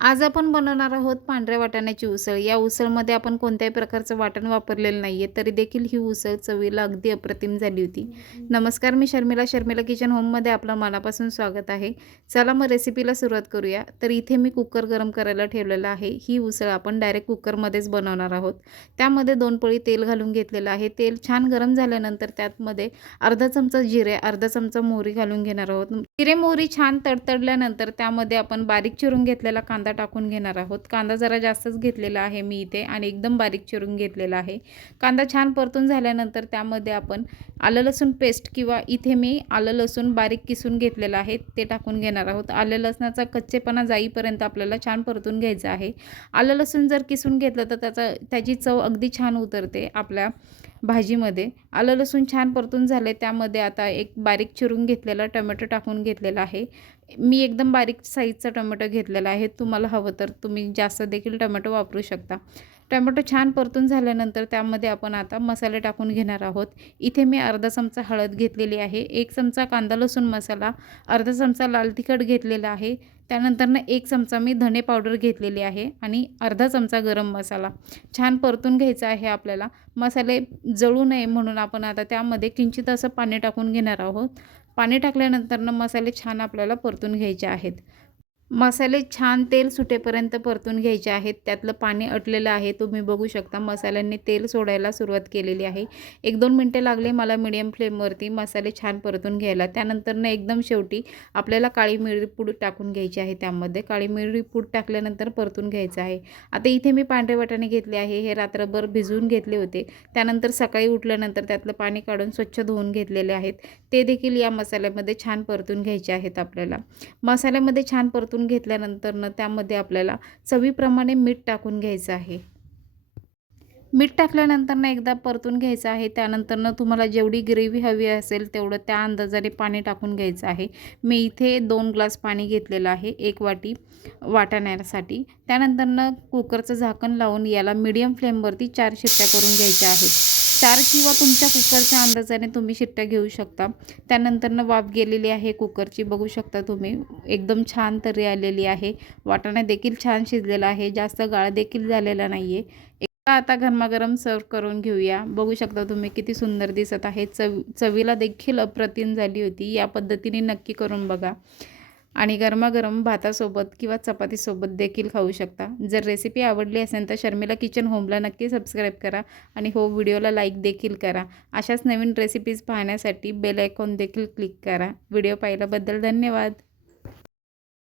आज आपण बनवणार आहोत पांढऱ्या वाटाण्याची उसळ. या उसळमध्ये आपण कोणत्याही प्रकारचं वाटण वापरलेलं नाही आहे तरी देखील ही उसळ चवीला अगदी अप्रतिम झाली होती. नमस्कार मी शर्मिला. शर्मिला किचन होममध्ये आपलं मनापासून स्वागत आहे. चला मग रेसिपीला सुरुवात करूया. तर इथे मी कुकर गरम करायला ठेवलेला आहे. ही उसळ आपण डायरेक्ट कुकरमध्येच बनवणार आहोत. त्यामध्ये दोन पळी तेल घालून घेतलेलं आहे. तेल छान गरम झाल्यानंतर त्यातमध्ये अर्धा चमचा जिरे अर्धा चमचा मोहरी घालून घेणार आहोत. जिरे मोहरी छान तडतडल्यानंतर त्यामध्ये आपण बारीक चिरून घेतलेला कांदा टाकून घेणार आहोत. कांदा जरा जास्तच घेतलेला आहे मी इथे आणि एकदम बारीक चिरून घेतलेला आहे. कांदा छान परतून झाल्यानंतर त्यामध्ये आपण आलं लसूण पेस्ट किंवा इथे मी आलं लसूण बारीक किसून घेतलेलं आहे ते टाकून घेणार आहोत. आलं लसणाचा कच्चेपणा जाईपर्यंत आपल्याला छान परतून घ्यायचं आहे. आलं लसूण जर किसून घेतलं तर त्याचा त्याची चव अगदी छान उतरते. आपल्या भाजीमध्ये. आलं लसूण छान परतून झाले त्यामध्ये आता एक बारीक चिरून घेतलेला टोमॅटो टाकून घेतलेला आहे. मी एकदम बारीक साईजचा टोमॅटो घेतलेला आहे. तुम्हाला हवं तर तुम्ही जास्त देखील टोमॅटो वापरू शकता. टोमॅटो छान परतून झाल्यानंतर त्यामध्ये आपण आता मसाले टाकून घेणार आहोत. इथे मी अर्धा चमचा हळद घेतलेली आहे. एक चमचा कांदा लसूण मसाला अर्धा चमचा लाल तिखट घेतलेला आहे. त्यानंतरनं एक चमचा मी धणे पावडर घेतलेली आहे आणि अर्धा चमचा गरम मसाला. छान परतून घ्यायचा आहे आपल्याला. मसाले जळू नये म्हणून आपण आता त्यामध्ये किंचित असं पाणी टाकून घेणार आहोत. पाणी टाकल्यानंतरनं मसाले छान आपल्याला परतून घ्यायचे आहेत. मसाले छान तेल सुटेपर्यंत परतून घ्यायचे आहेत. त्यातलं पाणी अटलेलं आहे. तुम्ही बघू शकता मसाल्यांनी तेल सोडायला सुरुवात केलेली आहे. एक दोन मिनटं लागले मला मिडियम फ्लेमवरती मसाले छान परतून घ्यायला. त्यानंतरनं एकदम शेवटी आपल्याला काळी मिरी पूड टाकून घ्यायची आहे त्यामध्ये. काळी मिरी पूड टाकल्यानंतर परतून घ्यायचं आहे. आता इथे मी पांढरे वाटाणे घेतले आहे. हे रात्रभर भिजवून घेतले होते. त्यानंतर सकाळी उठल्यानंतर त्यातलं पाणी काढून स्वच्छ धुवून घेतलेले आहेत. ते देखील या मसाल्यामध्ये छान परतून घ्यायचे आहेत आपल्याला. मसाल्यामध्ये छान परतून परतून घेतल्यानंतरनं त्यामध्ये आपल्याला चवीप्रमाणे मीठ टाकून घ्यायचं आहे. मीठ टाकल्यानंतरनं एकदा परतून घ्यायचं आहे. त्यानंतरनं तुम्हाला जेवढी ग्रेव्ही हवी असेल तेवढं त्या अंदाजाने पाणी टाकून घ्यायचं आहे. मी इथे दोन ग्लास पाणी घेतलेलं आहे एक वाटी वाटाण्यासाठी. त्यानंतरनं कुकरचं झाकण लावून याला मीडियम फ्लेमवरती चार शिट्ट्या करून घ्यायच्या आहेत. चार किंवा तुमच्या कुकरच्या अंदाजाने तुम्ही शिट्ट्या घेऊ शकता. त्यानंतरनं वाफ गेलेली आहे कुकरची. बघू शकता तुम्ही एकदम छान तरी आलेली आहे. वाटाणा देखील छान शिजलेला आहे. जास्त गाळ देखील झालेला नाही आहे आता गरमागरम सर्व करून घेऊया. बघू शकता तुम्ही किती सुंदर दिसत आहे. चव चवीला देखील अप्रतिम झाली होती. या पद्धतीने नक्की करून बघा. आणि गरमागरम भातासोबत किंवा चपातीसोबत देखील खाऊ शकता. जर रेसिपी आवडली असेल तर शर्मिला किचन होमला नक्की सबस्क्राईब करा आणि हो व्हिडिओला लाईक देखील करा. अशाच नवीन रेसिपीज पाहण्यासाठी बेल आयकॉन देखील क्लिक करा. व्हिडिओ पाहिल्याबद्दल धन्यवाद.